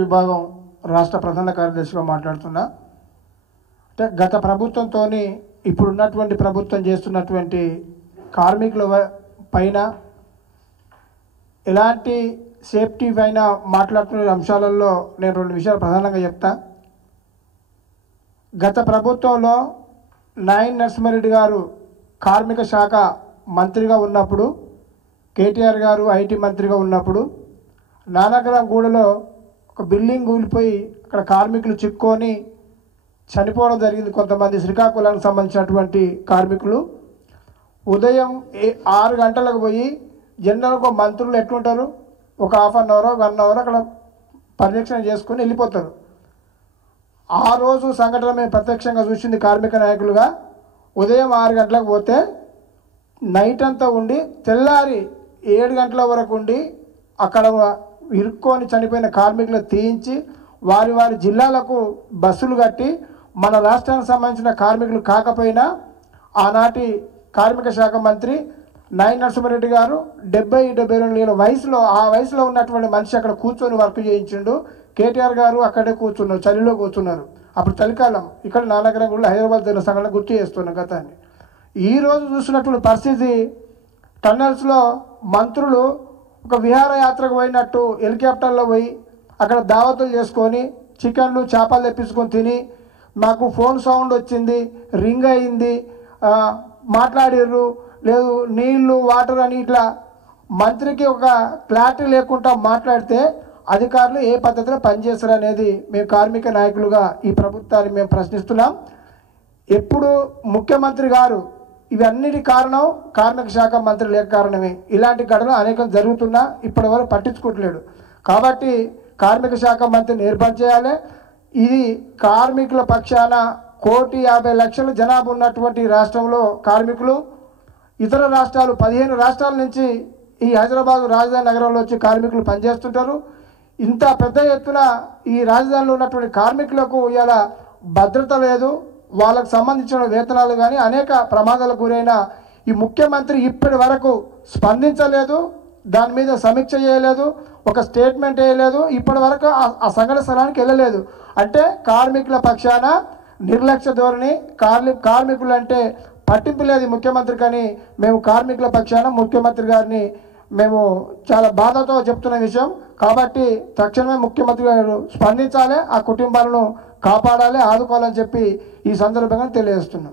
విభాగం రాష్ట్ర ప్రధాన కార్యదర్శిగా మాట్లాడుతున్నా. అంటే గత ప్రభుత్వంతో ఇప్పుడున్నటువంటి ప్రభుత్వం చేస్తున్నటువంటి కార్మికుల పైన ఎలాంటి సేఫ్టీ పైన మాట్లాడుతున్న అంశాలలో నేను రెండు విషయాలు ప్రధానంగా చెప్తా. గత ప్రభుత్వంలో నాయన్ నరసింహారెడ్డి గారు కార్మిక శాఖ మంత్రిగా ఉన్నప్పుడు, కేటీఆర్ గారు ఐటీ మంత్రిగా ఉన్నప్పుడు నానక్రామ్ గూడలో ఒక బిల్డింగ్ కూలిపోయి అక్కడ కార్మికులు చిక్కుకొని చనిపోవడం జరిగింది. కొంతమంది శ్రీకాకుళానికి సంబంధించినటువంటి కార్మికులు ఉదయం 6 గంటలకు పోయి, జనరల్గా మంత్రులు ఎట్లుంటారు, ఒక హాఫ్ అన్ అవర్ 1 అవర్ అక్కడ పర్యవేక్షణ చేసుకొని వెళ్ళిపోతారు. ఆ రోజు సంఘటన మేము ప్రత్యక్షంగా చూసింది కార్మిక నాయకులుగా. ఉదయం 6 గంటలకు పోతే నైట్ అంతా ఉండి తెల్లారి 7 గంటల వరకు ఉండి అక్కడ ఇరుక్కొని చనిపోయిన కార్మికులు తీయించి వారి వారి జిల్లాలకు బస్సులు కట్టి, మన రాష్ట్రానికి సంబంధించిన కార్మికులు కాకపోయినా ఆనాటి కార్మిక శాఖ మంత్రి నాయన్ నరసింహారెడ్డి గారు 70-72 వయసులో, ఆ వయసులో ఉన్నటువంటి మనిషి అక్కడ కూర్చొని వర్క్ చేయించిండు. కేటీఆర్ గారు అక్కడే కూర్చున్నారు, చలిలో కూర్చున్నారు. అప్పుడు చలికాలం. ఇక్కడ నానక్రామ్ గూడలో హైదరాబాద్ జరిగిన సంఘటన గుర్తు చేస్తున్న గతాన్ని. ఈరోజు చూసినటువంటి పరిస్థితి, టన్నల్స్లో మంత్రులు ఒక విహారయాత్రకు పోయినట్టు హెలికాప్టర్లో పోయి అక్కడ దావతులు చేసుకొని చికెన్లు చేపలు తెప్పించుకొని తిని, మాకు ఫోన్ సౌండ్ వచ్చింది, రింగ్ అయింది, మాట్లాడిర్రు, లేదు నీళ్లు వాటర్ అని ఇట్లా మంత్రికి ఒక క్లారిటీ లేకుండా మాట్లాడితే అధికారులు ఏ పద్ధతిలో పనిచేస్తారు అనేది మేము కార్మిక నాయకులుగా ఈ ప్రభుత్వాన్ని మేము ప్రశ్నిస్తున్నాం. ఎప్పుడు ముఖ్యమంత్రి గారు ఇవన్నిటి కారణం కార్మిక శాఖ మంత్రి లేక కారణమే. ఇలాంటి ఘటనలు అనేకం జరుగుతున్నా ఇప్పటివరకు పట్టించుకోవట్లేడు. కాబట్టి కార్మిక శాఖ మంత్రిని ఏర్పాటు చేయాలి. ఇది కార్మికుల పక్షాన 1,50,00,000 జనాభా ఉన్నటువంటి రాష్ట్రంలో కార్మికులు, ఇతర రాష్ట్రాలు 15 రాష్ట్రాల నుంచి ఈ హైదరాబాద్ రాజధాని నగరంలో వచ్చి కార్మికులు పనిచేస్తుంటారు. ఇంత పెద్ద ఎత్తున ఈ రాజధానిలో ఉన్నటువంటి కార్మికులకు ఇలా భద్రత లేదు, వాళ్ళకు సంబంధించిన వేతనాలు కానీ అనేక ప్రమాదాలకు గురైన ఈ ముఖ్యమంత్రి ఇప్పటి వరకు స్పందించలేదు, దాని మీద సమీక్ష చేయలేదు, ఒక స్టేట్మెంట్ వేయలేదు, ఇప్పటి వరకు ఆ సంఘటన స్థలానికి వెళ్ళలేదు. అంటే కార్మికుల పక్షాన నిర్లక్ష్య ధోరణి, కార్మికులు అంటే పట్టింపు లేదు ముఖ్యమంత్రి. కానీ మేము కార్మికుల పక్షాన ముఖ్యమంత్రి గారిని మేము చాలా బాధతో చెప్తున్న విషయం. కాబట్టి తక్షణమే ముఖ్యమంత్రి గారు స్పందించాలి, ఆ కుటుంబాలను కాపాడాలి, ఆదుకోవాలని చెప్పి ఈ సందర్భంగా తెలియజేస్తున్నాం.